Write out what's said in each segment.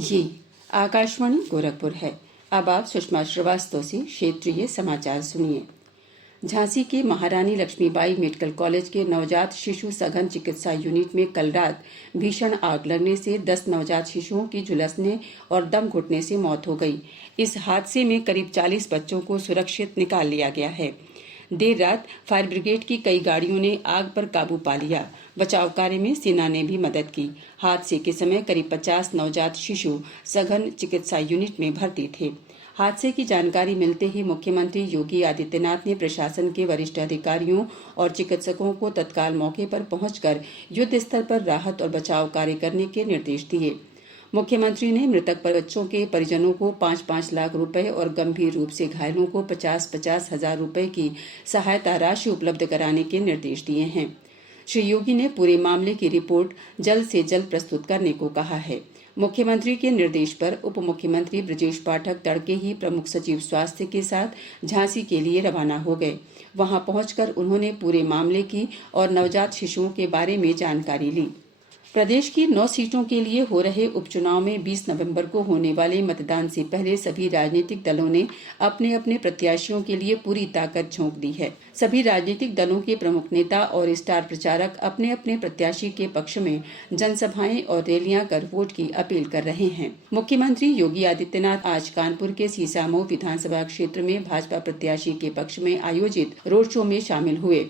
ये आकाशवाणी गोरखपुर है। अब आप सुषमा श्रीवास्तव से क्षेत्रीय समाचार सुनिए। झांसी के महारानी लक्ष्मीबाई मेडिकल कॉलेज के नवजात शिशु सघन चिकित्सा यूनिट में कल रात भीषण आग लगने से 10 नवजात शिशुओं की झुलसने और दम घुटने से मौत हो गई। इस हादसे में करीब 40 बच्चों को सुरक्षित निकाल लिया गया है। देर रात फायर ब्रिगेड की कई गाड़ियों ने आग पर काबू पा लिया। बचाव कार्य में सेना ने भी मदद की। हादसे के समय करीब 50 नवजात शिशु सघन चिकित्सा यूनिट में भर्ती थे। हादसे की जानकारी मिलते ही मुख्यमंत्री योगी आदित्यनाथ ने प्रशासन के वरिष्ठ अधिकारियों और चिकित्सकों को तत्काल मौके पर पहुंचकर युद्ध स्तर पर राहत और बचाव कार्य करने के निर्देश दिए। मुख्यमंत्री ने मृतक बच्चों के परिजनों को 5-5 लाख रुपए और गंभीर रूप से घायलों को 50-50 हजार रुपए की सहायता राशि उपलब्ध कराने के निर्देश दिए हैं। श्री योगी ने पूरे मामले की रिपोर्ट जल्द से जल्द प्रस्तुत करने को कहा है। मुख्यमंत्री के निर्देश पर उप मुख्यमंत्री ब्रजेश पाठक तड़के ही प्रमुख सचिव स्वास्थ्य के साथ झांसी के लिए रवाना हो गए। वहां पहुंचकर उन्होंने पूरे मामले की और नवजात शिशुओं के बारे में जानकारी ली। प्रदेश की 9 सीटों के लिए हो रहे उपचुनाव में 20 नवंबर को होने वाले मतदान से पहले सभी राजनीतिक दलों ने अपने अपने प्रत्याशियों के लिए पूरी ताकत झोंक दी है। सभी राजनीतिक दलों के प्रमुख नेता और स्टार प्रचारक अपने अपने प्रत्याशी के पक्ष में जनसभाएं और रैलियां कर वोट की अपील कर रहे हैं। मुख्यमंत्री योगी आदित्यनाथ आज कानपुर के सीसामऊ विधानसभा क्षेत्र में भाजपा प्रत्याशी के पक्ष में आयोजित रोड शो में शामिल हुए।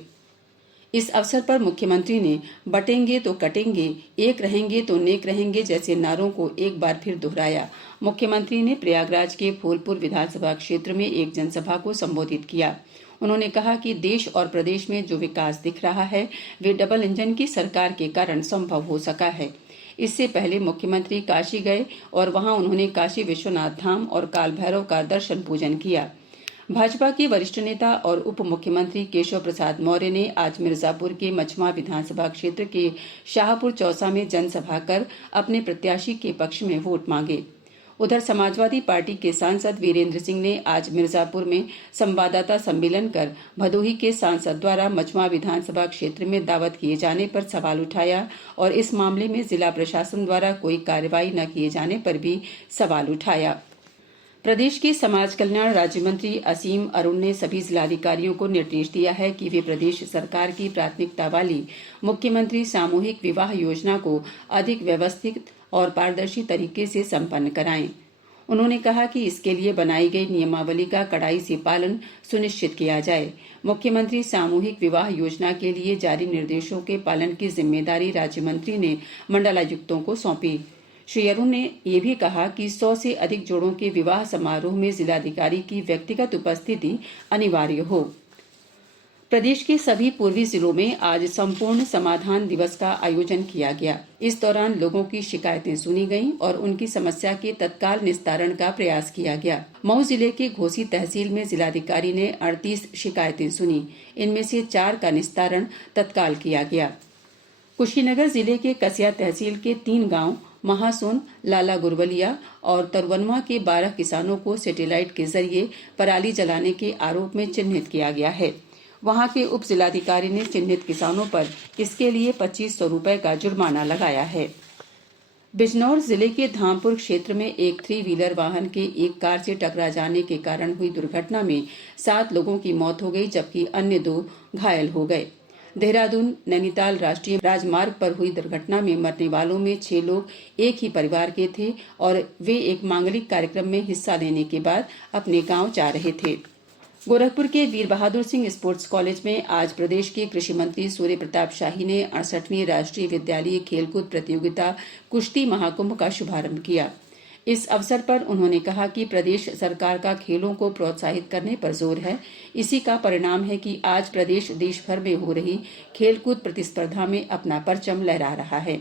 इस अवसर पर मुख्यमंत्री ने बटेंगे तो कटेंगे, एक रहेंगे तो नेक रहेंगे जैसे नारों को एक बार फिर दोहराया। मुख्यमंत्री ने प्रयागराज के फूलपुर विधानसभा क्षेत्र में एक जनसभा को संबोधित किया। उन्होंने कहा कि देश और प्रदेश में जो विकास दिख रहा है वे डबल इंजन की सरकार के कारण संभव हो सका है। इससे पहले मुख्यमंत्री काशी गए और वहां उन्होंने काशी विश्वनाथ धाम और काल भैरव का दर्शन पूजन किया। भाजपा के वरिष्ठ नेता और उप मुख्यमंत्री केशव प्रसाद मौर्य ने आज मिर्जापुर के मछमा विधानसभा क्षेत्र के शाहपुर चौसा में जनसभा कर अपने प्रत्याशी के पक्ष में वोट मांगे। उधर समाजवादी पार्टी के सांसद वीरेंद्र सिंह ने आज मिर्जापुर में संवाददाता सम्मेलन कर भदोही के सांसद द्वारा मछमा विधानसभा क्षेत्र में दावत किए जाने पर सवाल उठाया और इस मामले में जिला प्रशासन द्वारा कोई कार्रवाई न किए जाने पर भी सवाल उठाया। प्रदेश के समाज कल्याण राज्य मंत्री असीम अरुण ने सभी जिलाधिकारियों को निर्देश दिया है कि वे प्रदेश सरकार की प्राथमिकता वाली मुख्यमंत्री सामूहिक विवाह योजना को अधिक व्यवस्थित और पारदर्शी तरीके से संपन्न कराएं। उन्होंने कहा कि इसके लिए बनाई गई नियमावली का कड़ाई से पालन सुनिश्चित किया जाए। मुख्यमंत्री सामूहिक विवाह योजना के लिए जारी निर्देशों के पालन की जिम्मेदारी राज्य मंत्री ने मंडलायुक्तों को सौंपी। श्री अरुण ने ये भी कहा कि 100 से अधिक जोड़ों के विवाह समारोह में जिलाधिकारी की व्यक्तिगत उपस्थिति अनिवार्य हो। प्रदेश के सभी पूर्वी जिलों में आज संपूर्ण समाधान दिवस का आयोजन किया गया। इस दौरान लोगों की शिकायतें सुनी गईं और उनकी समस्या के तत्काल निस्तारण का प्रयास किया गया। मऊ जिले के घोसी तहसील में जिलाधिकारी ने 38 शिकायतें सुनी। इनमें से 4 का निस्तारण तत्काल किया गया। कुशीनगर जिले के कसिया तहसील के 3 गांव महासोन, लाला गुरवलिया और तरवनवा के 12 किसानों को सैटेलाइट के जरिए पराली जलाने के आरोप में चिन्हित किया गया है। वहां के उप जिलाधिकारी ने चिन्हित किसानों पर इसके लिए 2500 रुपए का जुर्माना लगाया है। बिजनौर जिले के धामपुर क्षेत्र में एक 3 व्हीलर वाहन के एक कार से टकरा जाने के कारण हुई दुर्घटना में 7 लोगों की मौत हो गई, जबकि अन्य 2 घायल हो गए। देहरादून नैनीताल राष्ट्रीय राजमार्ग पर हुई दुर्घटना में मरने वालों में 6 लोग एक ही परिवार के थे और वे एक मांगलिक कार्यक्रम में हिस्सा लेने के बाद अपने गांव जा रहे थे। गोरखपुर के वीर बहादुर सिंह स्पोर्ट्स कॉलेज में आज प्रदेश के कृषि मंत्री सूर्य प्रताप शाही ने 68वीं राष्ट्रीय विद्यालयी खेलकूद प्रतियोगिता कुश्ती महाकुंभ का शुभारंभ किया। इस अवसर पर उन्होंने कहा कि प्रदेश सरकार का खेलों को प्रोत्साहित करने पर जोर है। इसी का परिणाम है कि आज प्रदेश देश भर में हो रही खेलकूद प्रतिस्पर्धा में अपना परचम लहरा रहा है।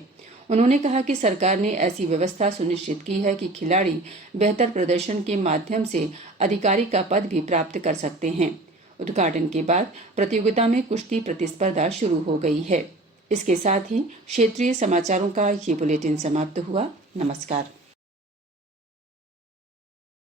उन्होंने कहा कि सरकार ने ऐसी व्यवस्था सुनिश्चित की है कि खिलाड़ी बेहतर प्रदर्शन के माध्यम से अधिकारी का पद भी प्राप्त कर सकते हैं। उद्घाटन के बाद प्रतियोगिता में कुश्ती प्रतिस्पर्धा शुरू हो गई है। इसके साथ ही क्षेत्रीय समाचारों का ये बुलेटिन समाप्त हुआ। नमस्कार।